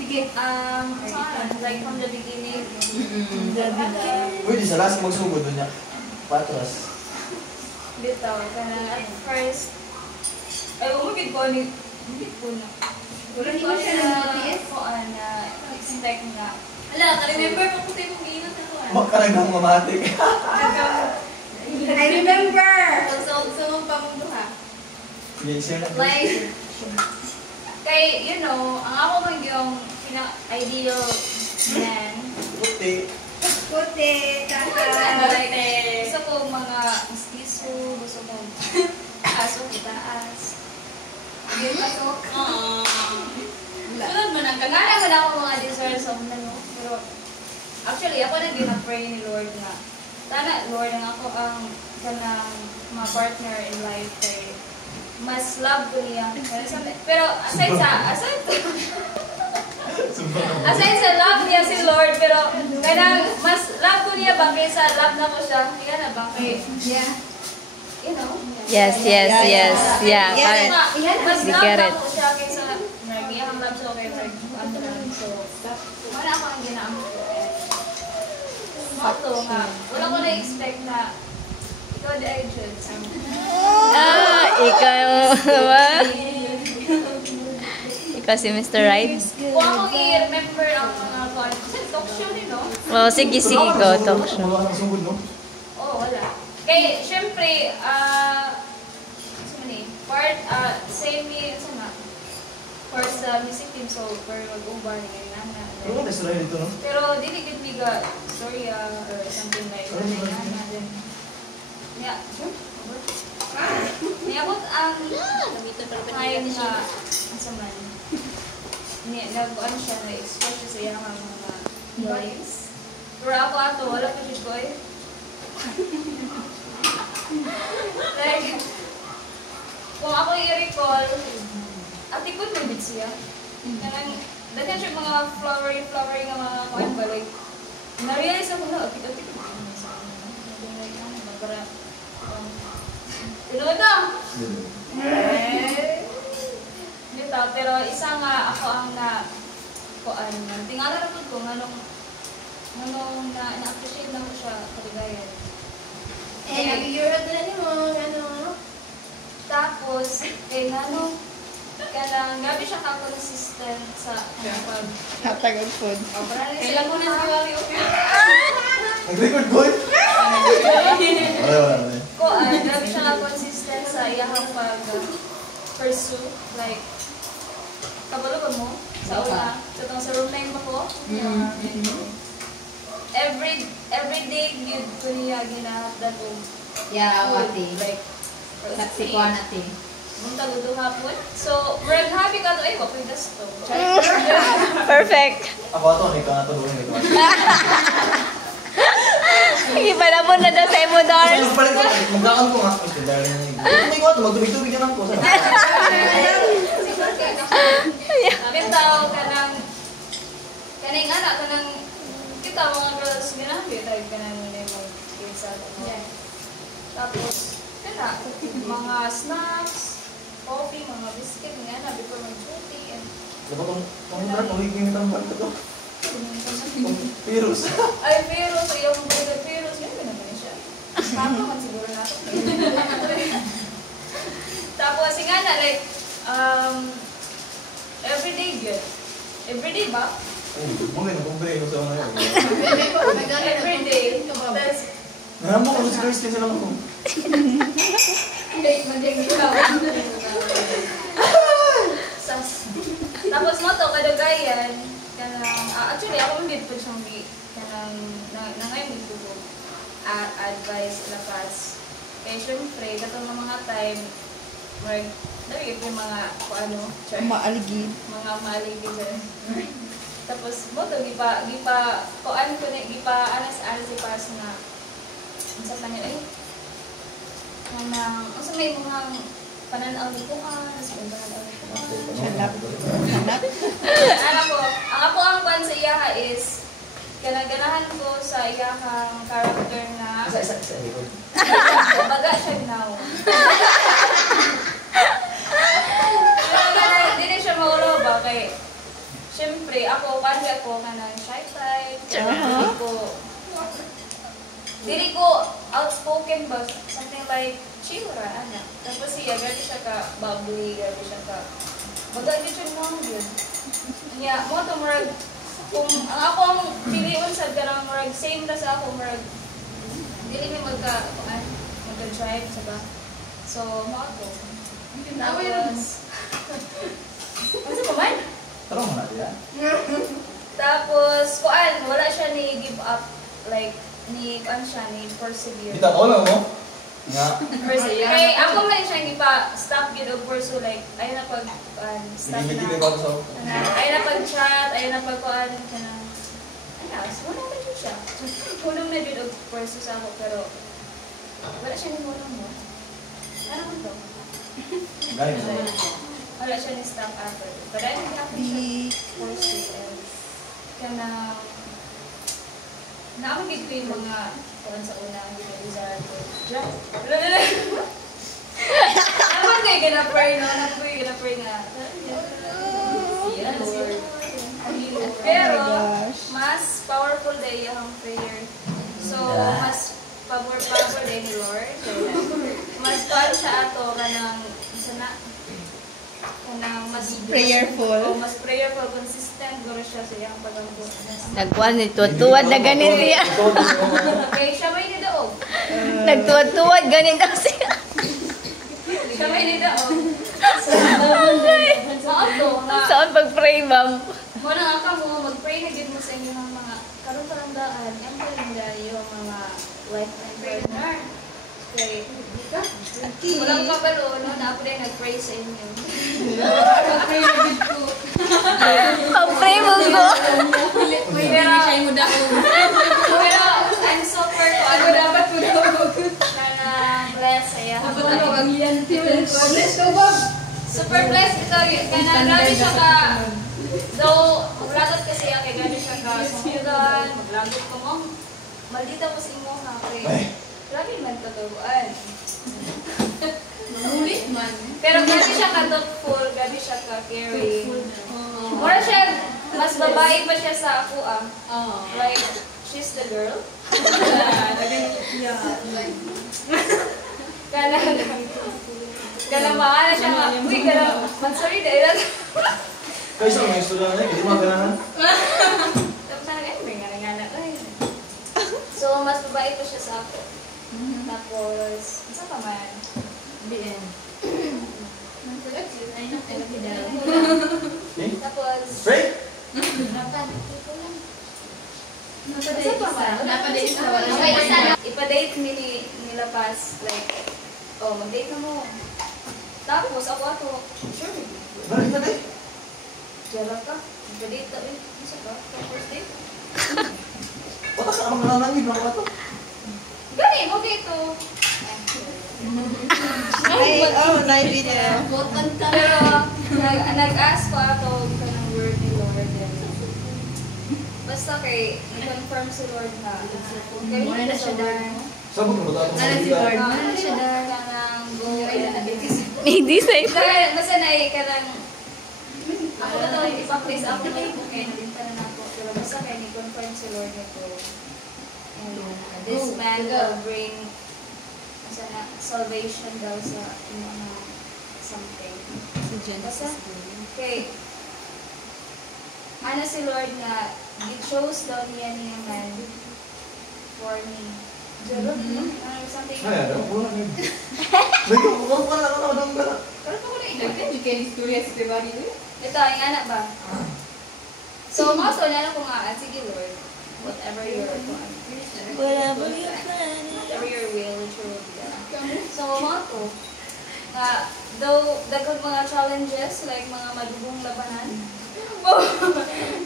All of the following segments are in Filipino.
Sige. Like from the beginning. Pwede sa last magsugod doon niya. Patras. Dito, at first, ay, umugid ko ni, umugid ko na. Ulit ko na expect na. Hala, ka-remember pa po tayo mong ginot na ko. Makaragang mamatik. I remember! So, pa mong duha. Like, kay, you know, ang ako mag yung ideal man. Puti. Puti, gusto ko mga mistiso, gusto ko aso, itaas. Hindi pasok. Sunod mo na, kagana mo na ako mga desires of ano. Pero, actually, ako na ginapray ni Lord na, sana, Lord, ang ako ang kanang mga partner in life kay mas love ko niya. Pero, aside sa love niya si Lord, pero kanang mas love ko niya ba kaysa love na ko siya? Kaya na ba? Kay, you know? Yes. Yeah. Mas love na ko siya kaysa ang love siya kay Lord. So, wala ako ang ginaamit ko. Mato nga. Wala ko na-expect na ikaw di ay jud. Ikaw si Mr. Right? Kung ako i-remember ang mga kwan, kasi talk show din, no? Oh, sige, go, talk show. Oo, wala. Kaya, syempre, part sa music team, so, pero mag-ubar niya nana. Pero, dili gid mi ga storya or something like that. Yeah. Niabot ang time na sa man. Nag-on siya, na-express siya sa iyang mga feelings. Pero ako wala pa siya ko eh. Like, kung ako i-recall, atikot mo din siya. Dati siya mga flowery nga mga kuwan ba, like, na-realize ako na, atikot mo din siya. Para, tinod na! Dito, pero isa nga ako ang kuwan, tingala na ko nganong na-appreciate na ko siya kaligayan. Eh, nag-Europe na niyo, ano? Tapos, nganong, gabi siya ka-consistent sa pag... Hatagal food. Kailan mo na nagawari, okay? Nag-record good? Wala. Gabi siya ka-consistent sa iyahang pag-pursue. Like, kabalo ba mo? Sa una. Sa room 9 ba ko? Every day, yun ko niya ginahapda ko. Yeah, wati. Like, saksi ko natin. Munta luto hapon. So, we're happy ka to. Ay, wapoy gasto. Perfect. Ako ito, hindi ka natulungan ito. Ipalabon na daw sa imo, Dars. Magkakan ko nga. Hindi ko ito, magtubig-tubig ka lang po. Amin tao ka ng anak ka ng kita mga girls ginamit tayo ka ng mag-kids sa tapos mga snacks, coffee, mga biscuit nga before mag-duty Diba kung hindi ko higing tambal ko to? Virus. Ay, virus. Ayaw mo ba yung virus? Yan ba naman siya? Papa man siguro na ito. Tapos, nga na, like, everyday good. Everyday ba? Mungkin, nagkumbre ko sa mga yun. Everyday. Tapos, Narambo ko si Christian sila ko. hindi, tapos mo to, kadagayan, actually, ako hindi po siyang nangayon dito ko advice, lakas. Kaya syempre, katong mga time, dahil yung mga, Maaligid. mga maaligid. Tapos mo to, anas si Pars na, sa kanya, kasi may mga pananaw ni Kuhan, Hanap. Ang ako ang kwan sa iyaha is ganaganahan ko sa iyahang character na baga siya now. Dili syempre, ako, kasi ako ka ng shy type. Dili ko outspoken ba? Something like, chira, anak. Tapos siya, gano'n siya ka bubbly, gano'n siya ka, bagay siya mo yun. Nga, mo ito, marag, kung ako ang piliun sa garang marag, same na sa ako, marag, dili may magka-drive, saba. So, mo ito. Tapos, ano sa paman? Tara mo na yan. Tapos, kuan, wala siya ni give up, like, ni persevere. Kita ko lang mo. Nga. Kay ako man siya hindi pa stop gid og pursue, like ay na pag stop Hindi na. ba sa Ay na pag chat, ay na pag kuan kana. Ano, wala na jud siya. Hulong na jud og pursue sa ako pero wala siya ni hulong mo. Ano man to? Guys. Wala siya ni stop after. But I think after siya pursue and kana naamagid ko yung mga kuwan sa una, hindi ko desire ko. Naman kayo gina-pray, no? Naman kayo gina-pray nga. Pero, mas powerful day yung prayer. So, mas powerful day ni Lord. Mas kuwan siya ato ka ng isa na mas Prayerful. mas prayerful, consistent, guro siya sa iyang pag-ambot. Nagkuhan ni tuwad na ganit siya. Okay, siya may nidaog. Nagtuwad-tuwad ganit daw siya. Siya may nidaog. Okay. Saan pag-pray, ma'am? Muna nga ka mo, mag-pray na gid mo sa inyo ng mga karong-karandaan. Yan pa rin dahil yung mga lifetime partner. Okay. Walang kabalo, no? Na ako din nag-pray sa inyo. Mag-pray na gid ko. Pag-pray mo ko. Pero, I'm super ko. Ano dapat ko daw? Kana bless saya. Super blessed ito. Kana grabe siya ka. Though, maglagot kasi yan. Kaya grabe siya ka. Sumudan. Maglagot ko mo. Maldita mo sa imo ha. Grabe man tatubuan. Mamulit man. Pero grabe siya ka thoughtful. Grabe siya ka caring. Mura siya, mas babae pa siya sa ako ah. Like, she's the girl. Kana maala siya nga. Uy, kana, sorry dahil. Kayo sa mga istorya na, hindi maganahan. Tapos sana ganyan, may nga lang. So, mas babae pa siya sa ako. Tapos, isa pa man. BN. Tapos, Pray? ipa-date nila pas, like, oh, mag-date na mo. Tapos, ako, sure, Balik na date. jara ka. Ipa-date na, isa ka, tapos date. Wala ka naman nanangin na ka to. Gani, mo dito. Ay, live video. Pero, nag-ask ko ato ka ng word ni Lord. Basta kay, i-confirm si Lord na, kay Muna na siya dar. Sabot mo ba ito? Ano si Lord? Muna na siya dar. Kanang go, Hindi say. basta na kanang, ako na daw, ipa-place ako na yung kay nalinta na ako. Pero basta kay ni-confirm si Lord nito. And this man will bring salvation daw sa mga something. Basta, okay. Ano si Lord nga, chose daw niya man for me. Jaro? Something. Ay, ano? Wala na yun. Wala ka naman ka. Pero ito ko na inagin. Diba? Ito, yung anak ba? So, mga so, nala ko nga, sige Lord, whatever your whatever your will, it will be done. So, mga to, though, dagang mga challenges, like mga madugong labanan,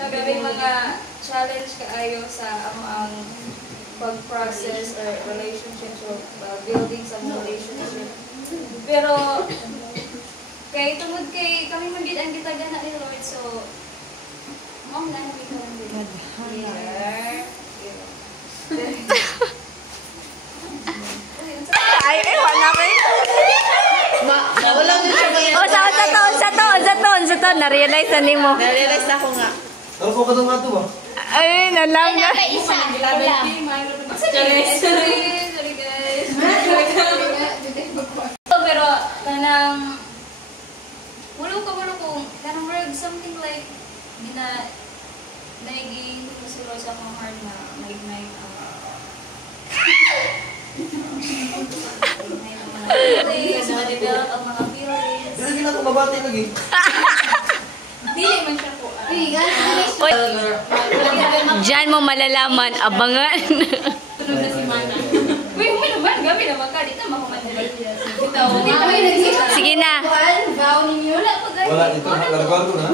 nagawin mga challenge kaayo sa ang pag-process or relationship or building some relationship. Pero, kay tungod kay kami magid ang gitagana ni Lord, so, mong na namin ko lang din. Ay, wala ko yun. Wala mo siya O, sa to. Na-realize na ni mo. Na-realize na ako nga. Taro ko ka doon nga ito ba? Ay, nalang na. Isa. Wala. Sorry guys. Pero kanang wala ko kanang word something like gina naigi kusuro sa akong heart na mag-ignite feelings, ma-develop ang mga feelings. Pero hindi na ako mabati lagi. Dili man siya po. Uy, diyan mo malalaman, abangan. Tunog na si Mana. Uy, naman, gabi naman ka. Dito makumandalit. Dito, Sige na. Vow ninyo. wala pa guys. Wala dito, nagagawa ko na.